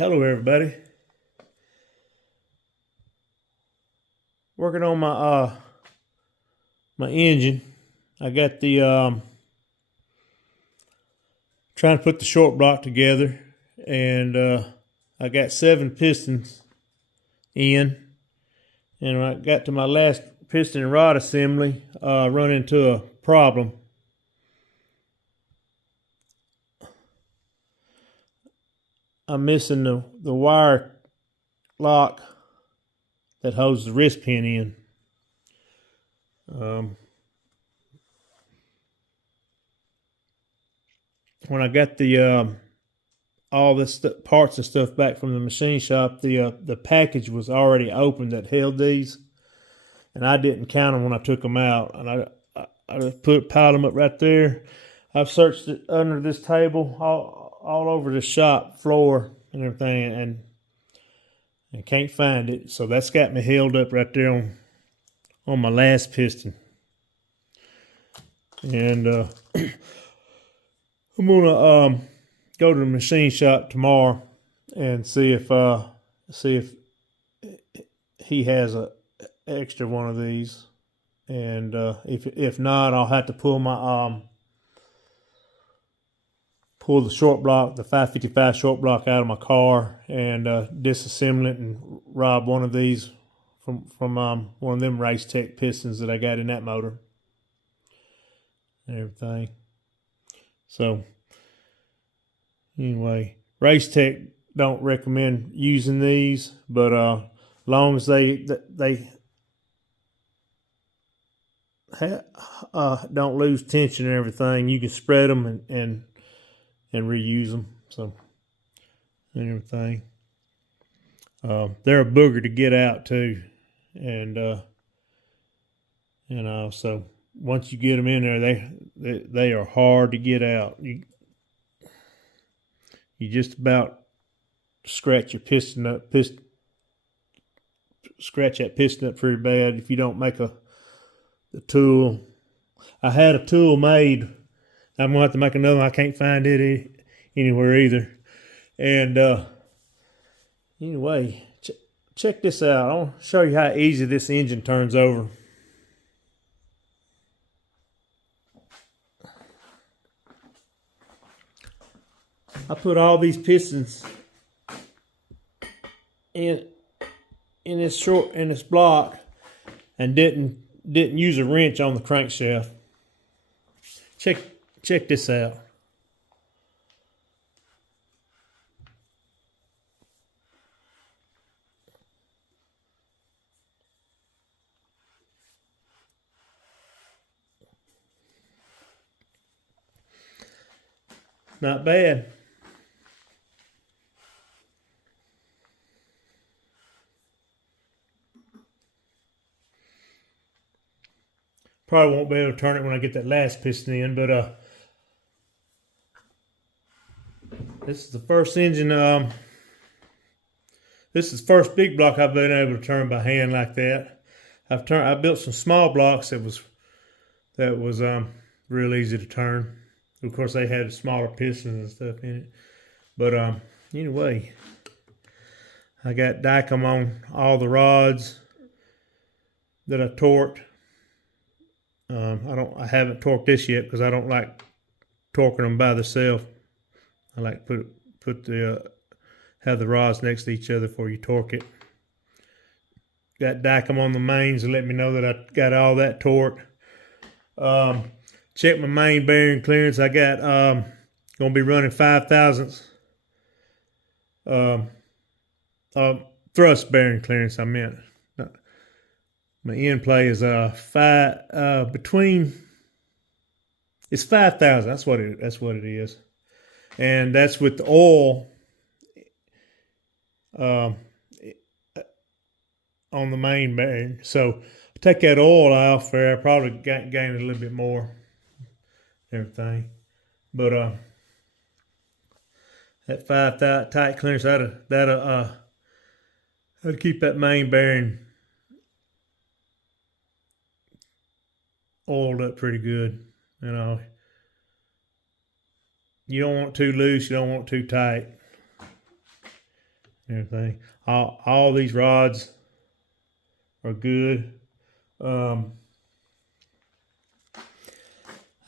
Hello everybody. Working on my engine. I got the trying to put the short block together, and I got 7 pistons in, and when I got to my last piston and rod assembly, run into a problem. I'm missing the wire lock that holds the wrist pin in. When I got the all this parts and stuff back from the machine shop, the package was already open that held these, and I didn't count them when I took them out, and I just piled them up right there. I've searched it under this table, all over the shop floor and everything, and can't find it. So that's got me held up right there on my last piston. And I'm gonna go to the machine shop tomorrow and see if he has a extra one of these, and if not, I'll have to pull the short block, the 555 short block, out of my car and disassemble it and rob one of these from one of them Race Tech pistons that I got in that motor and everything. So anyway, Race Tech don't recommend using these, but long as they don't lose tension and everything, you can spread them and reuse them. So and everything. They're a booger to get out too, and so once you get them in there, they are hard to get out. You just about scratch your piston up, scratch that piston up pretty bad if you don't make the tool. I had a tool made. I'm gonna have to make another one. I can't find it anywhere either. And anyway, check this out. I'll show you how easy this engine turns over. I put all these pistons in this block and didn't use a wrench on the crankshaft. Check this out. Not bad. Probably won't be able to turn it when I get that last piston in, but this is the first engine. This is the first big block I've been able to turn by hand like that. I built some small blocks that was real easy to turn. Of course, they had smaller pistons and stuff in it. But anyway, I got Dykem on all the rods that I torqued. I haven't torqued this yet because I don't like torquing them by themselves. I like to have the rods next to each other before you torque it. Got Dykem on the mains to let me know that I got all that torqued. Check my main bearing clearance. I got gonna be running 5/1000 thrust bearing clearance. I meant my end play is between. It's 5,000. That's what it is, and that's with the oil on the main bearing. So take that oil off there. I probably gain a little bit more. Everything, but that 5,000 tight clearance that'll keep that main bearing oiled up pretty good. You know, you don't want too loose, you don't want too tight. everything. All these rods are good. I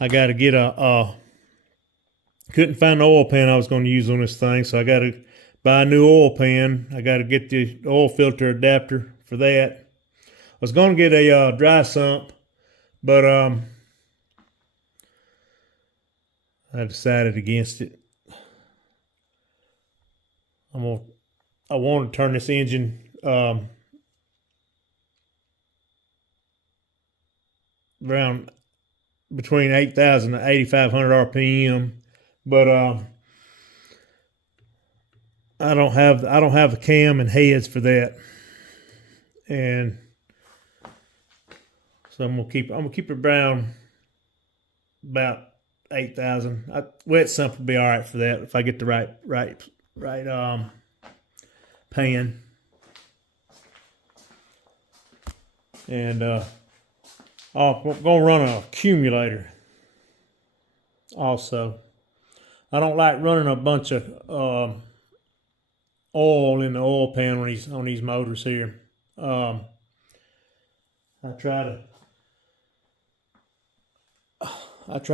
got to get couldn't find the oil pan I was going to use on this thing, so I got to buy a new oil pan. I got to get the oil filter adapter for that. I was going to get a dry sump, but I decided against it. I want to turn this engine around between 8,000 and 8,500 RPM, but I don't have a cam and heads for that, and so I'm gonna keep it around about 8,000. Wet sump will be all right for that if I get the right pan. And I'm gonna run an accumulator also. I don't like running a bunch of oil in the oil pan on these motors here. I try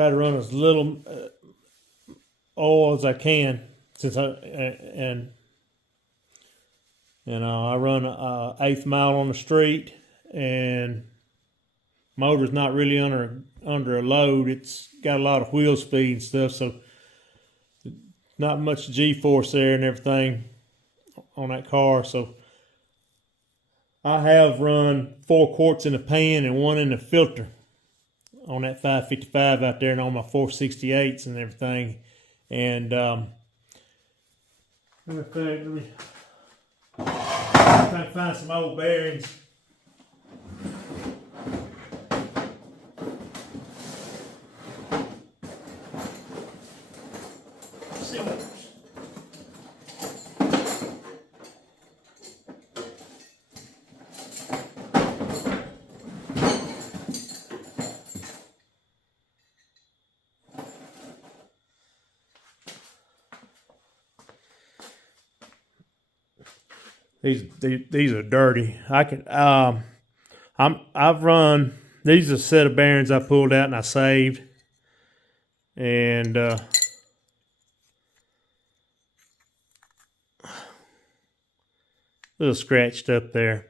to run as little oil as I can, since I run a 1/8 mile on the street, and motor's not really under a load. It's got a lot of wheel speed and stuff, so not much G-force there and everything on that car. So I have run 4 quarts in the pan and 1 in the filter on that 555 out there and on my 468s and everything. And let me try to find some old bearings. These are dirty. I've run, these are a set of bearings I pulled out and I saved, and a little scratched up there,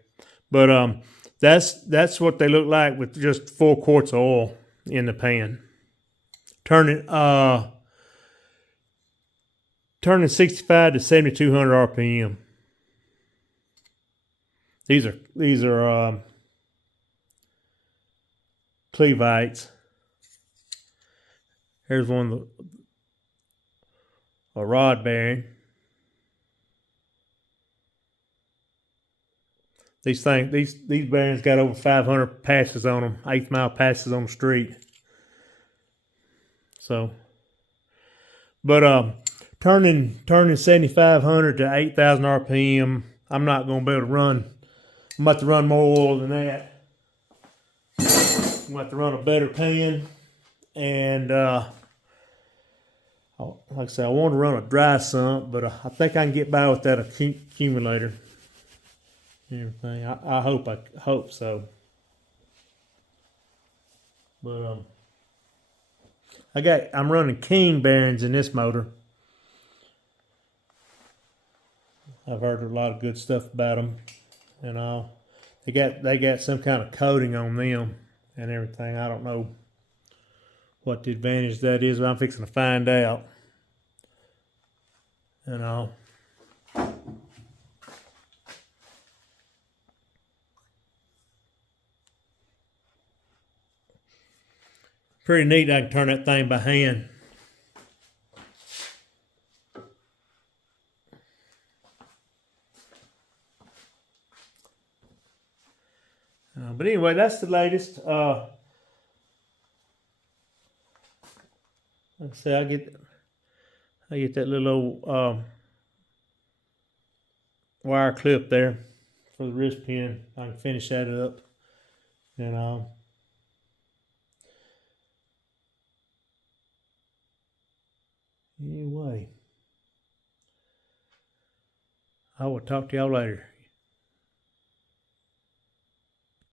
but that's what they look like with just 4 quarts of oil in the pan. Turning 65 to 7,200 RPM. These are Clevites. Here's one a rod bearing. These bearings got over 500 passes on them, 1/8 mile passes on the street. So, but turning 7,500 to 8,000 RPM, I'm not going to be able to run. I'm about to run more oil than that. I'm about to run a better pan, and like I said, I want to run a dry sump, but I think I can get by with that accumulator and everything. I hope so. But I'm running King bearings in this motor. I've heard a lot of good stuff about them, and all. They got some kind of coating on them and everything. I don't know what the advantage that is, but I'm fixing to find out. And all. Pretty neat. I can turn that thing by hand. But anyway, that's the latest. Like I say, I get that little old wire clip there for the wrist pin. I can finish that up, and anyway, I will talk to y'all later.